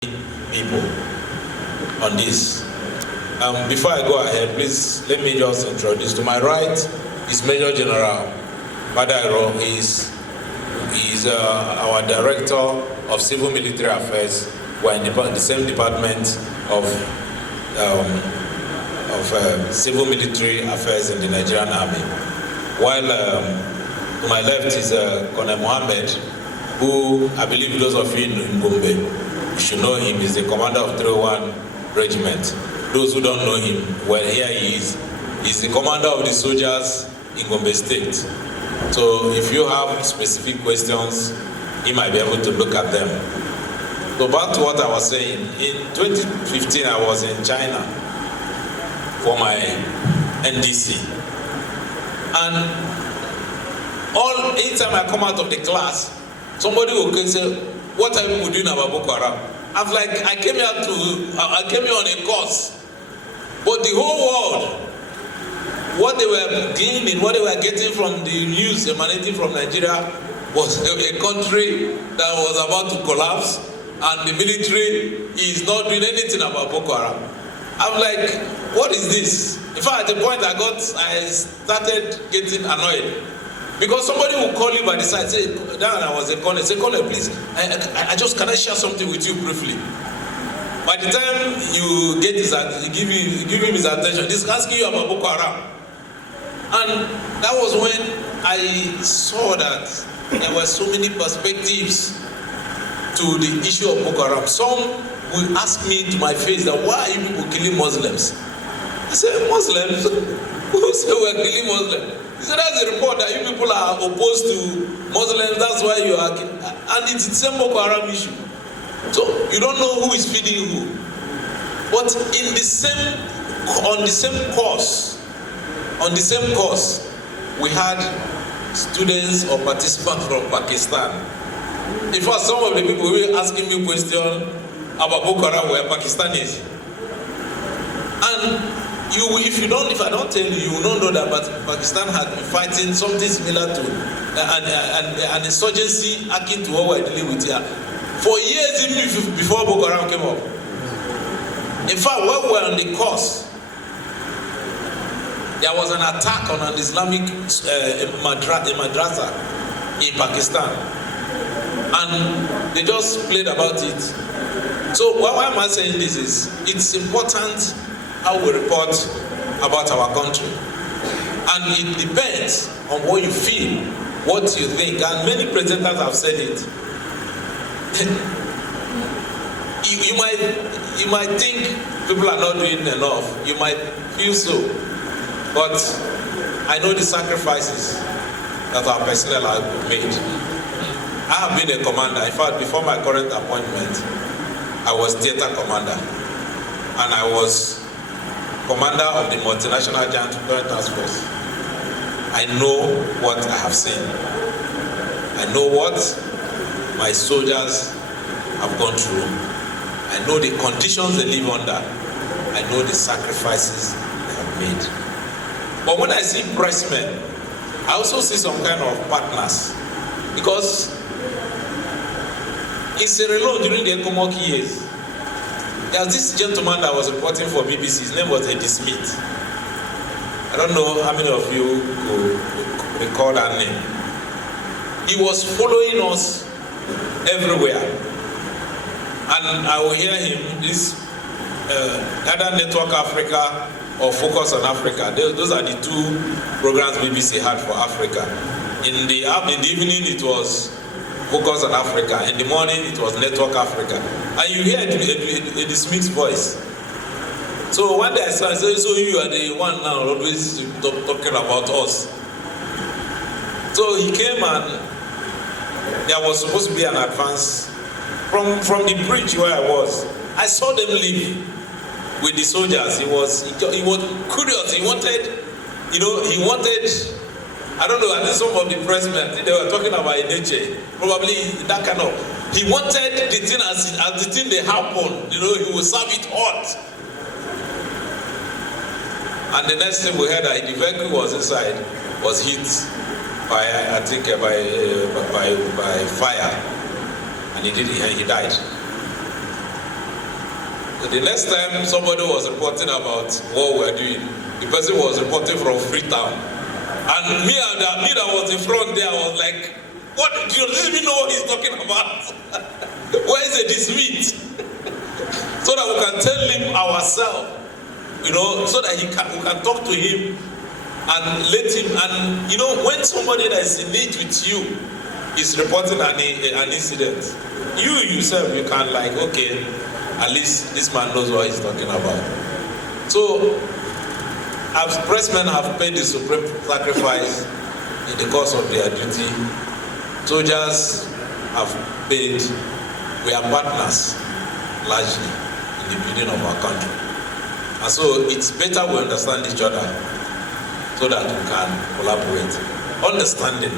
people on this. Before I go ahead, please let me just introduce. To my right is Major General Badairo. Is our Director of Civil Military Affairs. We're in the same department of Civil Military Affairs in the Nigerian Army. While to my left is Colonel Mohammed, who I believe those of you in Gombe, you should know him. He's the commander of 301 Regiment. Those who don't know him, well, here he is. He's the commander of the soldiers in Gombe State. So if you have specific questions, he might be able to look at them. So back to what I was saying. In 2015, I was in China for my NDC. And anytime I come out of the class, somebody will say, "What are you doing about Boko Haram?" I'm like, I came here on a course. But the whole world, what they were gleaning, what they were getting from the news emanating from Nigeria was a country that was about to collapse, and the military is not doing anything about Boko Haram. I'm like, what is this? In fact, at the point I started getting annoyed. Because somebody will call you by the side, say, "Dan, I was a colonel." Say, "Colonel, please, can I share something with you briefly?" By the time you get give him his attention, he's asking you about Boko Haram. And that was when I saw that there were so many perspectives to the issue of Boko Haram. Some will ask me to my face that, "Why are you people killing Muslims?" I said, "Muslims? Who said we're killing Muslims?" He said, "That's a report that you people are opposed to Muslims, that's why you are killing." And it's the same Boko Haram issue. So you don't know who is feeding who. But on the same course, we had students or participants from Pakistan. In fact, some of the people who were asking me questions about Boko Haram were Pakistanis. And if I don't tell you, you will not know that, but Pakistan had been fighting something similar to an insurgency akin to what we're dealing with here for years, even before Boko Haram came up. In fact, when we were on the course, there was an attack on an Islamic madrasa in Pakistan, and they just played about it. So why am I saying this is, it's important how we report about our country. And it depends on what you feel, what you think. And many presenters have said it. you might think people are not doing enough. You might feel so. But I know the sacrifices that our personnel have made. I have been a commander. In fact, before my current appointment, I was theater commander. And I was commander of the multinational giant task force. I know what I have seen. I know what my soldiers have gone through. I know the conditions they live under. I know the sacrifices they have made. But when I see pressmen, I also see some kind of partners. Because in Sierra Leone during the ECOMOG years, there's this gentleman that was reporting for BBC. His name was Eddie Smith. I don't know how many of you could recall that name. He was following us everywhere. And I will hear him, this either Network Africa or Focus on Africa. Those are the two programs BBC had for Africa. In the evening, it was Focus on Africa. In the morning, it was Network Africa. And you hear Eddie Smith's voice. So one day I said, "So you are the one now always talking about us." So he came, and there was supposed to be an advance from the bridge where I was. I saw them leave with the soldiers. He was curious. He wanted, I don't know, I think some of the pressmen, they were talking about Eneche, probably that kind of. He wanted the thing as the thing they happen, he will serve it hot. And the next thing we heard that the vehicle was inside was hit by, I think, by fire, and he died. The next time somebody was reporting about what we were doing, the person was reporting from Freetown. And me that was in front there, I was like, what? Do you even know what he's talking about? Where is the dispute? So that we can tell him ourselves, so that we can talk to him and let him. And when somebody that is in need with you is reporting an incident, you yourself, you can like, okay, at least this man knows what he's talking about. So, as pressmen have paid the supreme sacrifice in the course of their duty, soldiers have paid. We are partners, largely, in the building of our country. And so, it's better we understand each other so that we can collaborate. Understanding.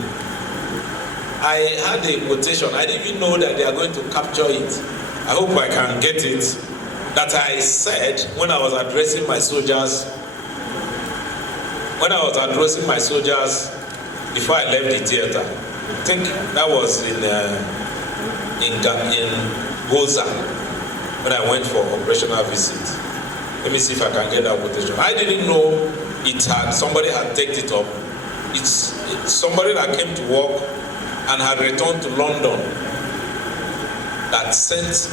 I had a quotation, I didn't even know that they are going to capture it. I hope I can get it. That I said when I was addressing my soldiers. Before I left the theater. I think that was in Goza when I went for operational visit. Let me see if I can get that quotation. I didn't know somebody had taken it up. It's somebody that came to work and had returned to London that sent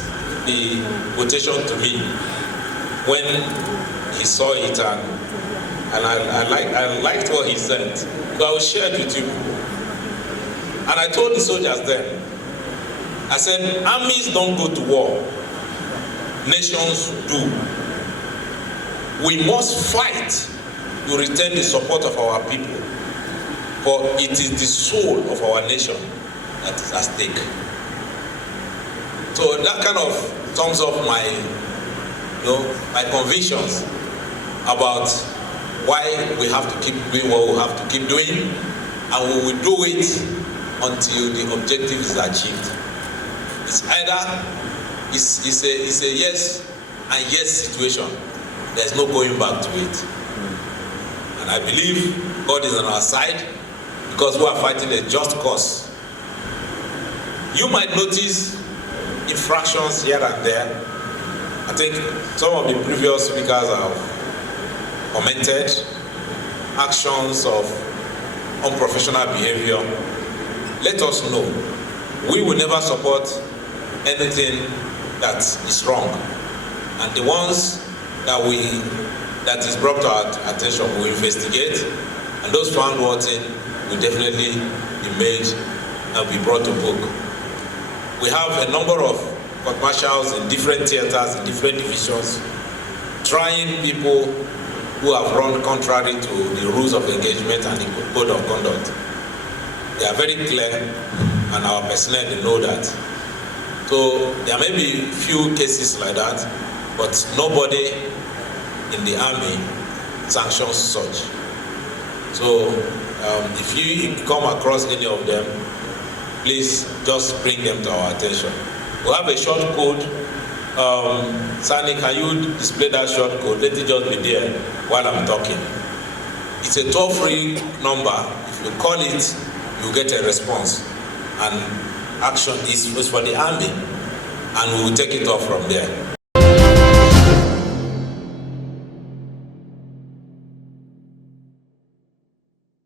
the quotation to me when he saw it, and I liked what he said. So I will share it with you. And I told the soldiers then, I said, armies don't go to war, nations do. We must fight to retain the support of our people, for it is the soul of our nation that is at stake. So that kind of sums up my convictions about why we have to keep doing what we have to keep doing, and we will do it until the objective is achieved. It's either it's a yes and yes situation. There's no going back to it. And I believe God is on our side because we are fighting a just cause. You might notice infractions here and there. I think some of the previous speakers have commented actions of unprofessional behavior. Let us know. We will never support anything that is wrong. And the ones that is brought to our attention, we will investigate. And those found wanting will definitely be made and be brought to book. We have a number of court martials in different theaters, in different divisions, trying people who have run contrary to the rules of engagement and the code of conduct. They are very clear, and our personnel, they know that. So there may be few cases like that, but nobody in the army sanctions such. So if you come across any of them, please just bring them to our attention. We have a short code. Sani, can you display that short code? Let it just be there while I'm talking. It's a toll-free number. If you call it, you get a response. And action is for the army, and we will take it off from there.